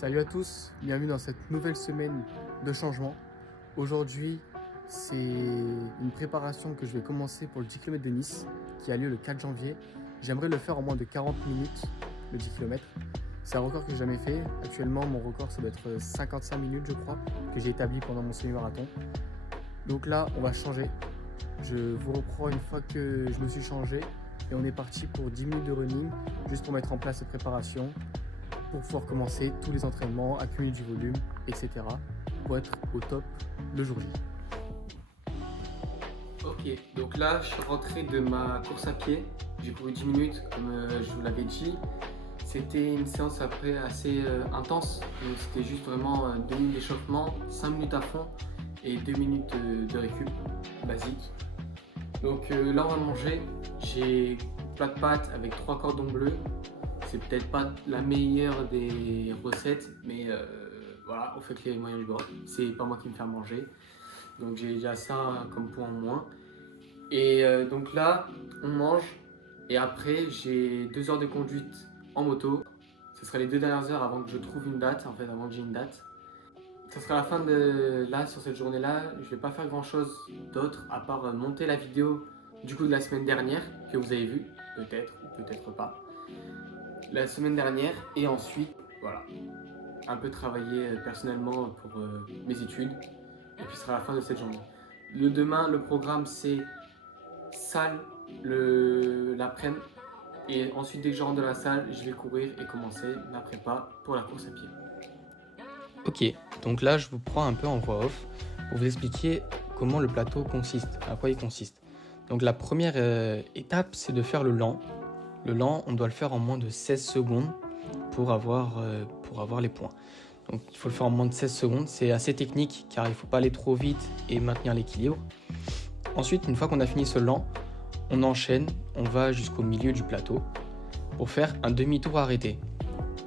Salut à tous, bienvenue dans cette nouvelle semaine de changement. Aujourd'hui, c'est une préparation que je vais commencer pour le 10 km de Nice qui a lieu le 4 janvier. J'aimerais le faire en moins de 40 minutes, le 10 km. C'est un record que j'ai jamais fait. Actuellement, mon record, ça doit être 55 minutes, je crois, que j'ai établi pendant mon semi-marathon. Donc là, on va changer. Je vous reprends une fois que je me suis changé et on est parti pour 10 minutes de running, juste pour mettre en place cette préparation, pour pouvoir commencer tous les entraînements, accumuler du volume, etc. pour être au top le jour J. Ok, donc là je suis rentré de ma course à pied, j'ai couru 10 minutes comme je vous l'avais dit. C'était une séance après assez intense, donc c'était juste vraiment 2 minutes d'échauffement, 5 minutes à fond et 2 minutes de récup basique. Donc là on va manger, j'ai plat de pâtes avec 3 cordons bleus. C'est peut-être pas la meilleure des recettes, mais voilà, on fait que les moyens du bord. C'est pas moi qui me fais manger, donc j'ai déjà ça comme point en moins. Et donc là, on mange, et après j'ai 2 heures de conduite en moto. Ce sera les 2 dernières heures avant que je trouve une date, en fait, avant que j'ai une date. Ça sera la fin de là, sur cette journée-là. Je vais pas faire grand-chose d'autre à part monter la vidéo du coup de la semaine dernière que vous avez vue, peut-être ou peut-être pas. La semaine dernière, et ensuite voilà, un peu travailler personnellement pour mes études, et puis ce sera la fin de cette journée. Demain, le programme c'est salle l'après-midi, et ensuite dès que je rentre de la salle, je vais courir et commencer ma prépa pour la course à pied. Ok, donc là je vous prends un peu en voix off pour vous expliquer comment le plateau consiste, à quoi il consiste. Donc la première étape, c'est de faire le lent. Le lent, on doit le faire en moins de 16 secondes pour avoir les points. Donc il faut le faire en moins de 16 secondes. C'est assez technique car il ne faut pas aller trop vite et maintenir l'équilibre. Ensuite, une fois qu'on a fini ce lent, on enchaîne, on va jusqu'au milieu du plateau pour faire un demi-tour arrêté.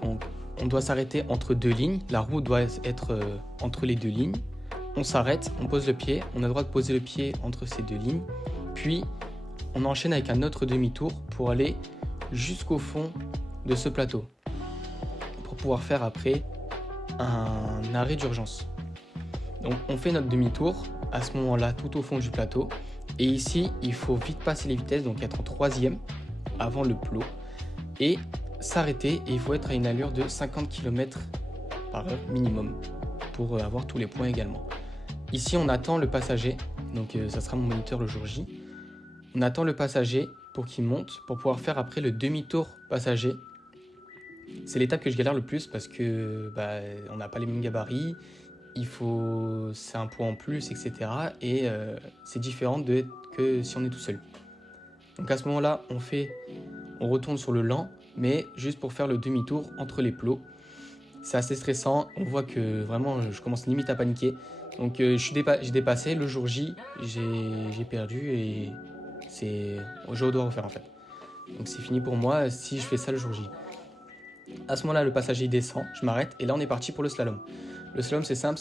Donc on doit s'arrêter entre 2 lignes. La roue doit être entre les 2 lignes. On s'arrête, on pose le pied. On a le droit de poser le pied entre ces 2 lignes. Puis on enchaîne avec un autre demi-tour pour aller jusqu'au fond de ce plateau pour pouvoir faire après un arrêt d'urgence. Donc on fait notre demi-tour à ce moment-là tout au fond du plateau, et ici il faut vite passer les vitesses, donc être en 3e avant le plot et s'arrêter, et il faut être à une allure de 50 km/h minimum pour avoir tous les points également. Ici on attend le passager, donc ça sera mon moniteur le jour J. On attend le passager pour qu'il monte, pour pouvoir faire après le demi-tour passager. C'est l'étape que je galère le plus parce que on n'a pas les mêmes gabarits, c'est un poids en plus, etc. Et c'est différent que si on est tout seul. Donc à ce moment-là, on retourne sur le lent, mais juste pour faire le demi-tour entre les plots. C'est assez stressant, on voit que vraiment je commence limite à paniquer. Donc j'ai dépassé, le jour J, j'ai perdu et je dois refaire en fait. Donc c'est fini pour moi si je fais ça le jour J. À ce moment-là, le passager descend, je m'arrête et là on est parti pour le slalom. Le slalom c'est simple,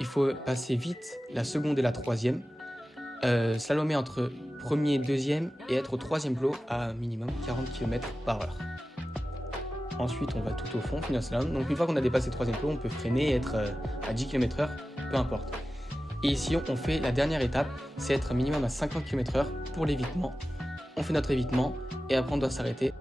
il faut passer vite la seconde et la 3e, slalomer entre 1er et 2e et être au 3e plot à minimum 40 km/h. Ensuite on va tout au fond, finir le slalom. Donc une fois qu'on a dépassé le 3e plot, on peut freiner et être à 10 km/h, peu importe. Et ici, on fait la dernière étape, c'est être minimum à 50 km/h pour l'évitement. On fait notre évitement et après on doit s'arrêter.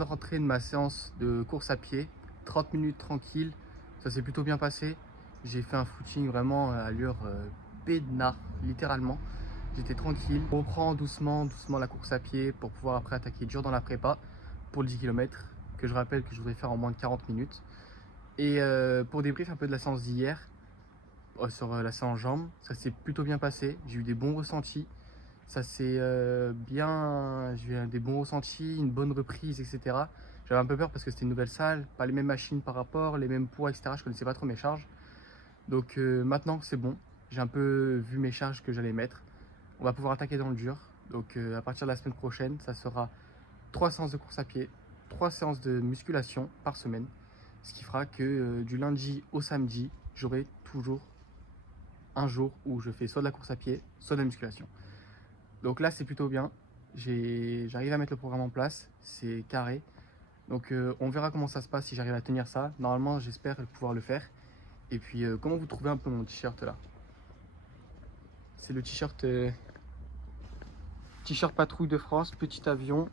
viens de rentrer de ma séance de course à pied, 30 minutes tranquille, ça s'est plutôt bien passé. J'ai fait un footing vraiment à allure peinard, littéralement. J'étais tranquille. On reprend doucement la course à pied pour pouvoir après attaquer dur dans la prépa pour le 10 km, que je rappelle que je voudrais faire en moins de 40 minutes. Et pour débrief un peu de la séance d'hier, sur la séance jambes, ça s'est plutôt bien passé. J'ai eu des bons ressentis. Ça s'est j'ai eu des bons ressentis, une bonne reprise, etc. J'avais un peu peur parce que c'était une nouvelle salle, pas les mêmes machines par rapport, les mêmes poids, etc. Je connaissais pas trop mes charges. Donc maintenant c'est bon, j'ai un peu vu mes charges que j'allais mettre. On va pouvoir attaquer dans le dur. Donc à partir de la semaine prochaine, ça sera 3 séances de course à pied, 3 séances de musculation par semaine. Ce qui fera que du lundi au samedi, j'aurai toujours un jour où je fais soit de la course à pied, soit de la musculation. Donc là, c'est plutôt bien. J'arrive à mettre le programme en place, c'est carré. Donc on verra comment ça se passe si j'arrive à tenir ça. Normalement, j'espère pouvoir le faire. Et puis, comment vous trouvez un peu mon t-shirt là? C'est le t-shirt patrouille de France, petit avion.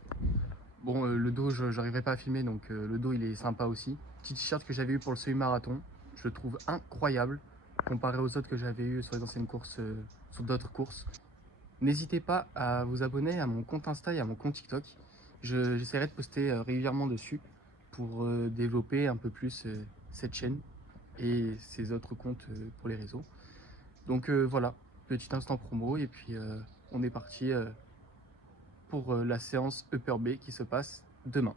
Bon, le dos, j'arriverai pas à filmer, donc le dos, il est sympa aussi. Petit t-shirt que j'avais eu pour le semi-marathon. Je le trouve incroyable comparé aux autres que j'avais eu sur les anciennes courses, sur d'autres courses. N'hésitez pas à vous abonner à mon compte Insta et à mon compte TikTok. J'essaierai de poster régulièrement dessus pour développer un peu plus cette chaîne et ces autres comptes pour les réseaux. Donc voilà, petit instant promo et puis on est parti pour la séance Upper B qui se passe demain.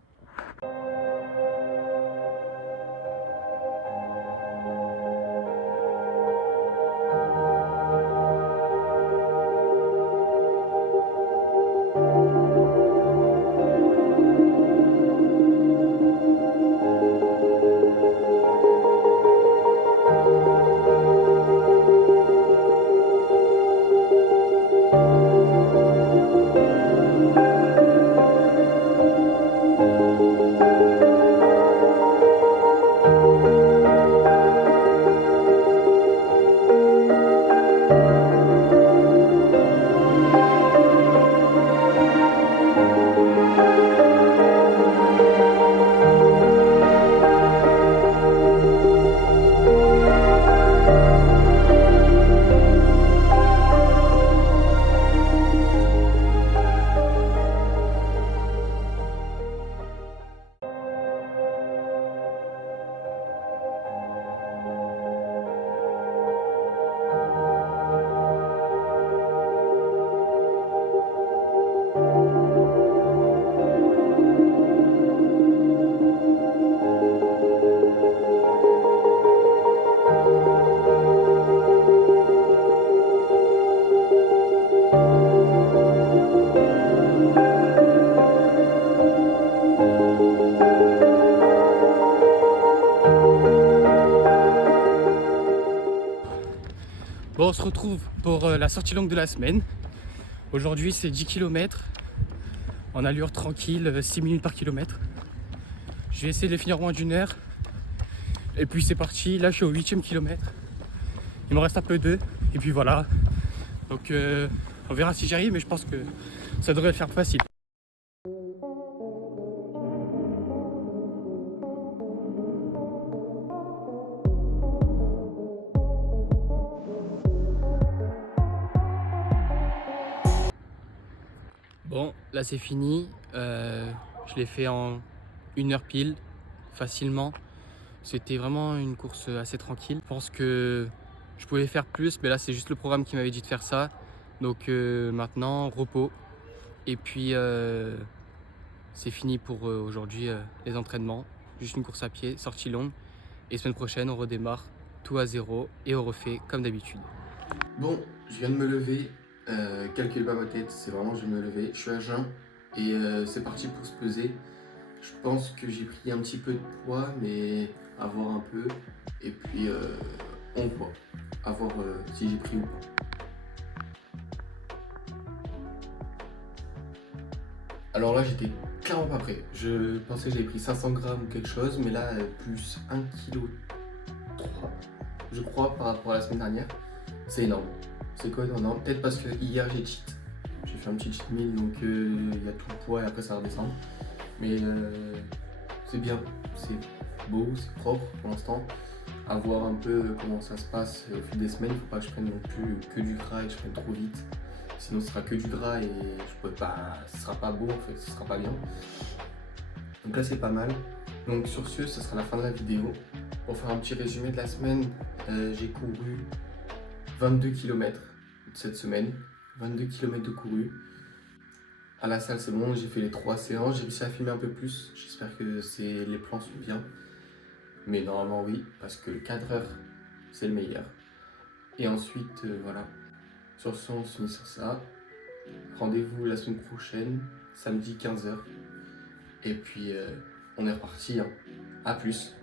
Bon, on se retrouve pour la sortie longue de la semaine. Aujourd'hui, c'est 10 km en allure tranquille, 6 minutes par kilomètre. Je vais essayer de les finir en moins d'une heure. Et puis c'est parti, là je suis au 8e kilomètre. Il me reste un peu d'eux. Et puis voilà. Donc on verra si j'y arrive, mais je pense que ça devrait le faire facile. Bon, là c'est fini. Je l'ai fait en 1 heure pile, facilement. C'était vraiment une course assez tranquille. Je pense que je pouvais faire plus, mais là c'est juste le programme qui m'avait dit de faire ça. Donc maintenant, repos. Et puis c'est fini pour aujourd'hui les entraînements. Juste une course à pied, sortie longue. Et semaine prochaine, on redémarre tout à zéro et on refait comme d'habitude. Bon, je viens de me lever. Calculez pas ma tête, c'est vraiment je viens de me lever. Je suis à jeun et c'est parti pour se peser. Je pense que j'ai pris un petit peu de poids, mais à voir un peu. Et puis on voit, à voir si j'ai pris ou pas. Alors là, j'étais clairement pas prêt. Je pensais que j'avais pris 500 grammes ou quelque chose, mais là, plus 1,3 kg, je crois, par rapport à la semaine dernière. C'est énorme. C'est quoi énorme? Peut-être parce que hier j'ai cheat. J'ai fait un petit cheat meal, donc il y a tout le poids et après ça va redescendre. Mais c'est bien, c'est beau, c'est propre pour l'instant. À voir un peu comment ça se passe au fil des semaines. Il ne faut pas que je prenne non plus que du gras et que je prenne trop vite. Sinon ce sera que du gras et je pourrais pas, ce sera pas beau en fait, ce sera pas bien. Donc là c'est pas mal. Donc sur ce sera la fin de la vidéo. Pour faire un petit résumé de la semaine, j'ai couru 22 km cette semaine. 22 km de couru. À la salle c'est bon, j'ai fait les 3 séances, j'ai réussi à filmer un peu plus. J'espère que les plans sont bien. Mais normalement oui, parce que le cadreur c'est le meilleur. Et ensuite voilà. Sur ce on se finit sur ça. Rendez-vous la semaine prochaine, samedi 15h. Et puis on est reparti. Hein. A plus.